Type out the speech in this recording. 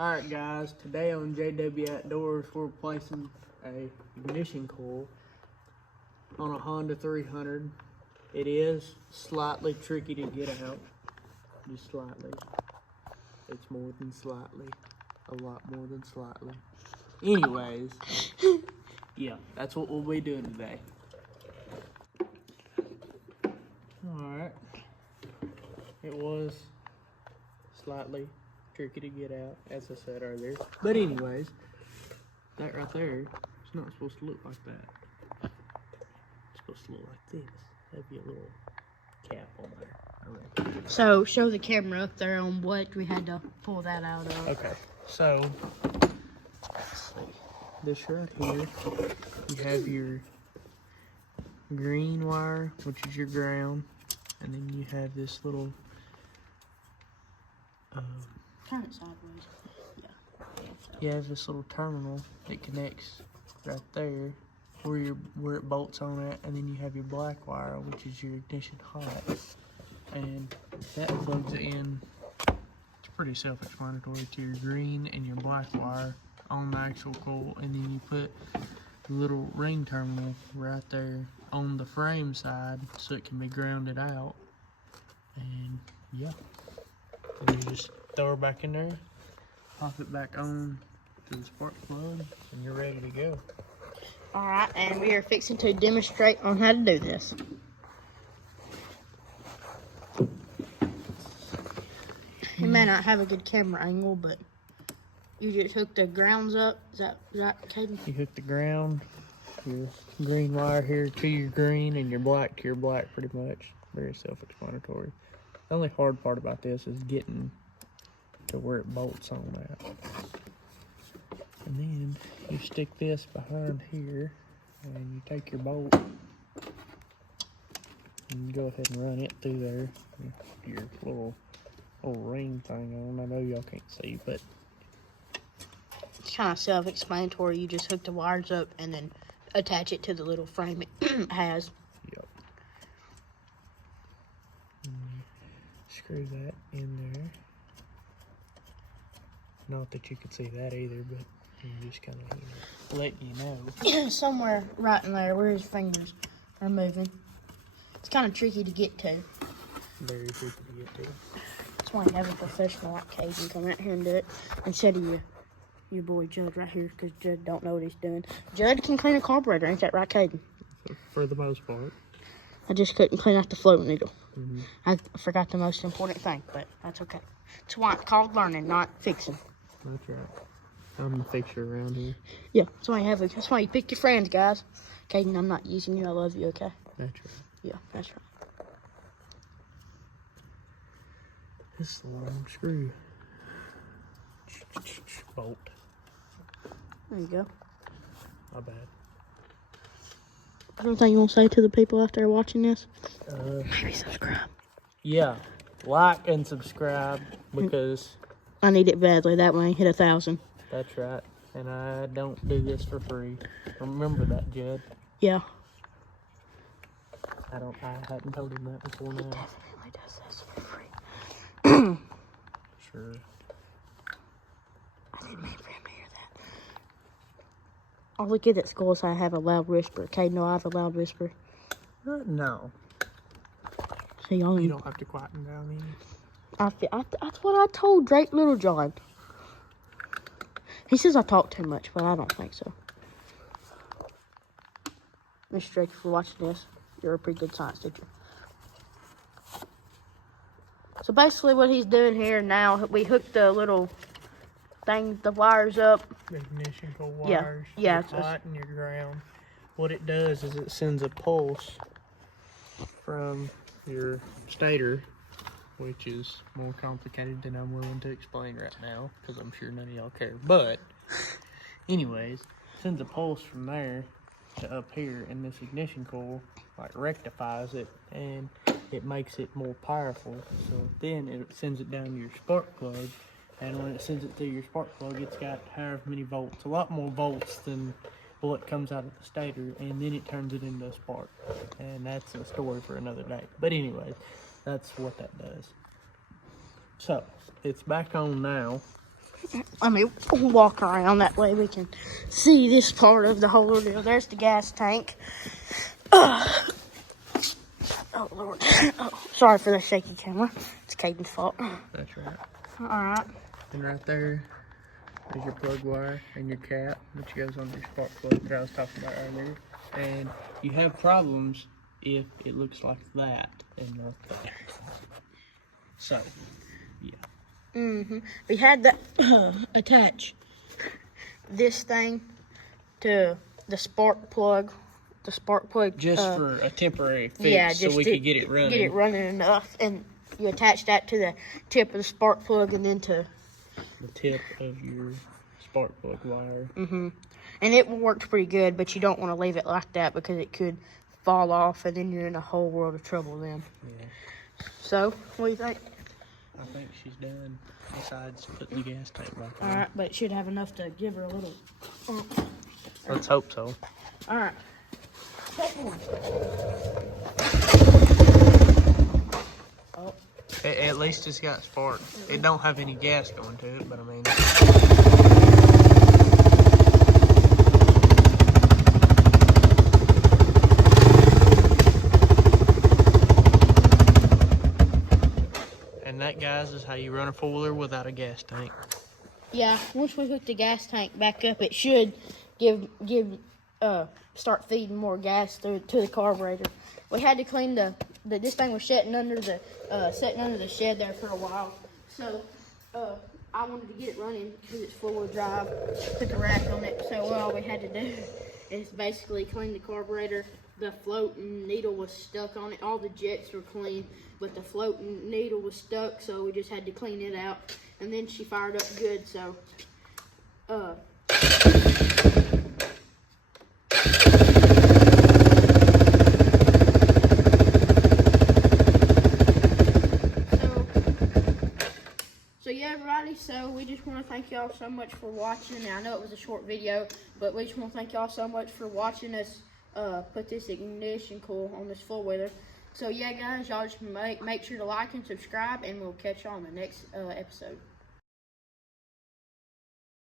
Alright guys, today on JW Outdoors we're replacing a ignition coil on a Honda 300. It is slightly tricky to get out, just slightly. It's more than slightly, a lot more than slightly. Anyways, yeah, that's what we'll be doing today. Alright, it was slightly tricky to get out, as I said earlier. But anyways, that right there is not supposed to look like that. It's supposed to look like this. That'd be a little cap on there, I reckon. So show the camera up there on what we had to pull that out of. Okay, so let's see. This right here, you have your green wire, which is your ground, and then you have this little Turn it sideways. Yeah. you have this little terminal that connects right there where it bolts on it, and then you have your black wire, which is your ignition hot, and that plugs in. It's pretty self-explanatory to your green and your black wire on the actual coil, and then you put the little ring terminal right there on the frame side so it can be grounded out, and yeah, and you just throw it back in there, pop it back on to the spark plug, and you're ready to go. Alright, and we are fixing to demonstrate on how to do this. You may not have a good camera angle, but you just hook the grounds up. Is that Caden? You hook the ground, your green wire here to your green, and your black to your black, pretty much. Very self-explanatory. The only hard part about this is getting to where it bolts on that. And then you stick this behind here, and you take your bolt, and you go ahead and run it through there. Your little ring thing on. I know y'all can't see, but It's kind of self-explanatory. You just hook the wires up and then attach it to the little frame it has. yep. And you screw that in there. Not that you could see that either, but I'm just kind of letting you know. Somewhere right in there where his fingers are moving. It's kind of tricky to get to. Very tricky to get to. That's why you have a professional like Caden come out here and do it instead of your boy Judd right here, because Judd don't know what he's doing. Judd can clean a carburetor, ain't that right, Caden? For the most part. I just couldn't clean out the float needle. Mm-hmm. I forgot the most important thing, but that's okay. That's why it's called learning, not fixing. That's right. I'm the fixer around here. Yeah, that's why you pick your friends, guys. Caden, I'm not using you. I love you, okay? That's right. Yeah, that's right. This is a long screw. Bolt. There you go. My bad. Anything you want to say to the people out there watching this? Maybe subscribe. Yeah, like and subscribe, because I need it badly. That way I hit 1,000. that's right. And I don't do this for free. Remember that, Judd. Yeah. I hadn't told him that before now. Definitely does this for free. Sure. I didn't mean for him to hear that. All the kids at school say I have a loud whisper. Caden, no, I have a loud whisper. No. See, You don't have to quieten down any. That's what I told Drake Littlejohn. He says I talk too much, but I don't think so. Mr. Drake, if you're watching this, you're a pretty good science teacher. So basically what he's doing here now, we hooked the little thing, the wires up. The ignition coil Yeah, wires. yeah, Your hot and your ground. What it does is it sends a pulse from your stator, which is more complicated than I'm willing to explain right now, because I'm sure none of y'all care. But, anyways, sends a pulse from there to up here, and this ignition coil like rectifies it, and it makes it more powerful. So then it sends it down to your spark plug, and when it sends it to your spark plug, it's got however many volts, a lot more volts than what comes out of the stator, and then it turns it into a spark. And that's a story for another day. But anyways, that's what that does. So it's back on now. let me walk around that way we can see this part of the whole deal. There's the gas tank. Oh, Lord. Oh, sorry for the shaky camera. It's Caden's fault. That's right. All right. And right there is your plug wire and your cap, which goes on your spark plug that I was talking about earlier. And you have problems if it looks like that and not that. So, yeah. We had to attach this thing to the spark plug. The spark plug. Just for a temporary fix, yeah, so we could get it running. Get it running enough, and you attach that to the tip of the spark plug, and then to the tip of your spark plug wire. And it worked pretty good, but you don't want to leave it like that because it could fall off, and then you're in a whole world of trouble then. Yeah. So, what do you think? I think she's done. Besides putting the gas tank back on. All right, but it should have enough to give her a little. Let's hope so. All right. Second one. Oh. At least it's got spark. It don't have any gas going to it, but I mean. And that, guys, is how you run a four-wheeler without a gas tank. Yeah, once we hook the gas tank back up, it should start feeding more gas to the carburetor. We had to clean this thing was sitting under the shed there for a while. So I wanted to get it running because it's four-wheel drive. Put the rack on it. So all we had to do is basically clean the carburetor. The floating needle was stuck on it. All the jets were clean, but the floating needle was stuck, so we just had to clean it out. And then she fired up good, so yeah, everybody, so we just want to thank y'all so much for watching. I know it was a short video, but we just want to thank y'all so much for watching us put this ignition coil on this four-wheeler. So yeah, guys, y'all just make sure to like and subscribe, and we'll catch y'all on the next episode.